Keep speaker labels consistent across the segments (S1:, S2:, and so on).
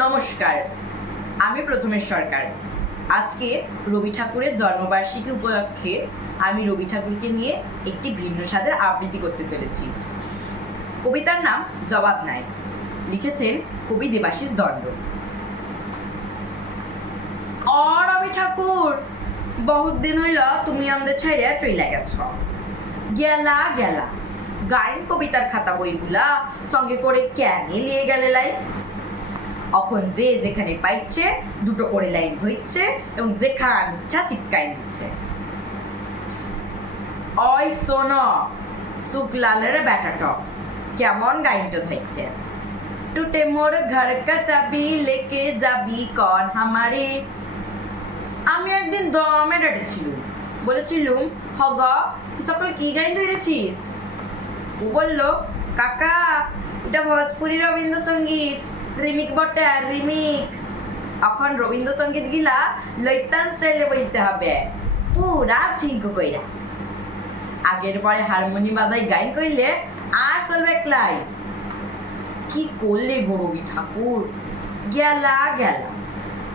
S1: নমস্কার, আমি প্রথমেশ সরকার। আজকে রবি ঠাকুরের জন্মবার্ষিকী উপলক্ষে আমি রবি ঠাকুরকে নিয়ে একটি ভিন্ন স্বাদের আবৃত্তি করতে চলেছি। কবিতার নাম জবাব নাই। লিখেছেন কবি দেবাশিস দণ্ড। অ রবি ঠাকুর, বহুত দিন হইল তুমি আমাদের ছাইরে চইলা গেছ। গেলা গেলা গায়ন কবিতার খাতা বইগুলা, সঙ্গে করে কেন নিয়ে গেলে লাই। এখন যে যেখানে পাইছে, দুটো করে লাইন ধরছে এবং যেখান ইচ্ছা চিৎকাই দিচ্ছে। ওই শোন শুক্লালের ব্যাটাটা, কেমন গাইনটা ধরছে টুটে মোর ঘর কা চাবি, লেকে যাবি কর হামারে? আমি একদিন দমে ডেটেছিলুম, বলেছিলুম, হগ সকল কি গাইন ধরেছিস ও বলল, কাকা, এটা ভোজপুরি রবীন্দ্রসঙ্গীত। রিমিক বটে, রিমিক। এখন রবীন্দ্রসঙ্গীত গিলা লৈতান স্টাইলে বলতে হবে। পুরা ছিঙ্কু কইরা। আগের পরে হারমোনি বাজাই গাই কইলে আর চলবে ক্লাই। কি করলে গো রবি ঠাকুর? গেলা গেলা।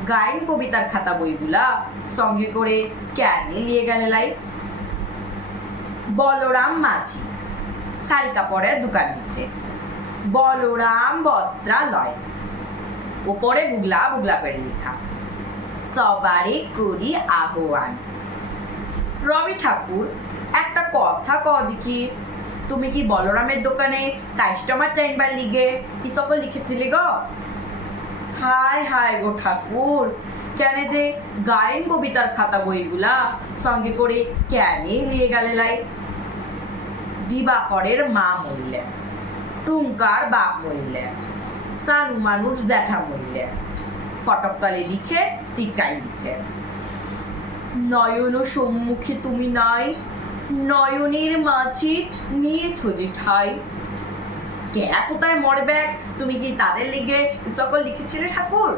S1: গাইন কবিতার খাতা বইগুলা, সঙ্গে করে কেন নিয়ে গেলে লাই। বলরাম মাঝি, শাড়ি কাপড়ের দোকান দিচ্ছে বলরাম বস্ত্রালয়। উপরে বুগলা বুগলা করে লেখা। সবারই করি আহ্বান। রবি ঠাকুর, একটা কথা ক দেখি। তুমি কি বলরামের দোকানে কাস্টমার টাইমবার লিগে কি সকল লিখেছিলে গো? হায় হায় গো ঠাকুর, কেন যে গায়েন কবিতার খাতা বইগুলা সঙ্গে করে কেনে নিয়ে গেলে লাই। দিবাকরের মা মরলে টুঙ্কার বাপ মরলে সানু মানুষ জ্যাঠা মরলে ফটকতলে লিখে দিচ্ছে নয়ন সম্মুখে তুমি নাই নয়নের মাঝে নিয়েছো যে ঠাই কে কোথায় মরবে? তুমি কি তাদের লিগে সকল লিখেছিলে ঠাকুর?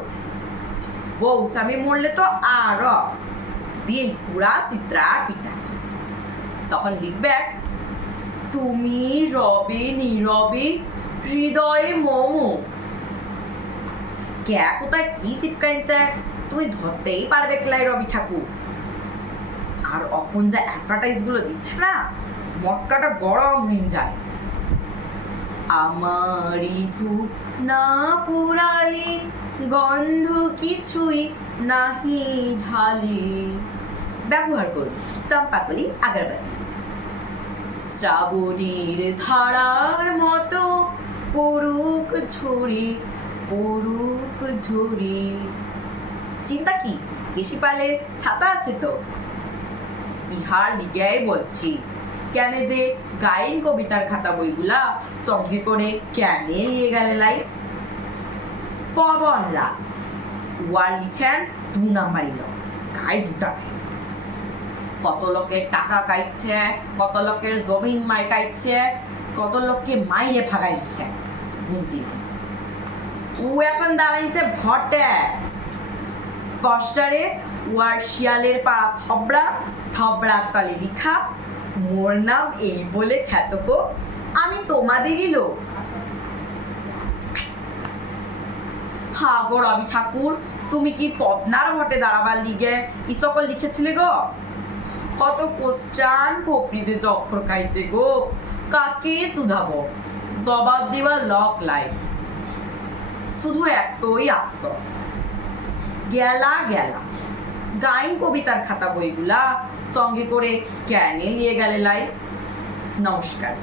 S1: বউ স্বামী মরলে তো আর দিন পুরা চিত্রা পিটা তখন লিখবে তুমি রবে নীরবে, হৃদয়ে মম। কে কোথায় কি চিপকাইছে তুমি ধরতেই পারবে ক্লাই রবি ঠাকুর। আর অখন যা অ্যাডভার্টাইজগুলো দিচ্ছে না, মটকাটা গরম হয়ে যায়। আমারই ধূপ না পুরালে গন্ধ কিছুই নাহি ঢালে। ব্যবহার করুন। চম্পাকলি আগরবাতি। শ্রাবণের ধারার মতো পড়ুক ঝরে পড়ুক ঝরে চিন্তা কি? কেশি পালের ছাতা আছে তো? ইহার লিগাই বলছি, কেন যে গায়েন কবিতার খাতা বইগুলা সঙ্গে করে কেন নিয়ে গেলে লাই? পবন লাল ওয়ার লিখেন দু নাম্বারই গায়ে দুটা কত লোকের টাকা কাইছে কত লোকের জমিন মাই কাইছে কত লোককে মাইয়ে ভাগাইছে গুনতি ও এখন দাঁড়াইছে ভটে। পোস্টারে ওয়ার শিয়ালের পাড়া থবড়া থবড়া তলে লিখা, মোর নাম এই বলে খ্যাত আমি তোমাদেরই লোক। গো ঠাকুর, তুমি কি পদ্মার ভটে দাঁড়াবার লিগে ই সকল লিখেছিলে গো? কত কোশ্চান খোপড়িতে চক্র খাইছে গো? কাকে শুধাবো? স্বভাব দেওয়া লক লাইফ। শুধু একটাই আফসোস। গেলা গেলা। গাইন কবিতার খাতা বইগুলা সঙ্গে করে ক্যানে নিয়ে গেলে লাই নমস্কার।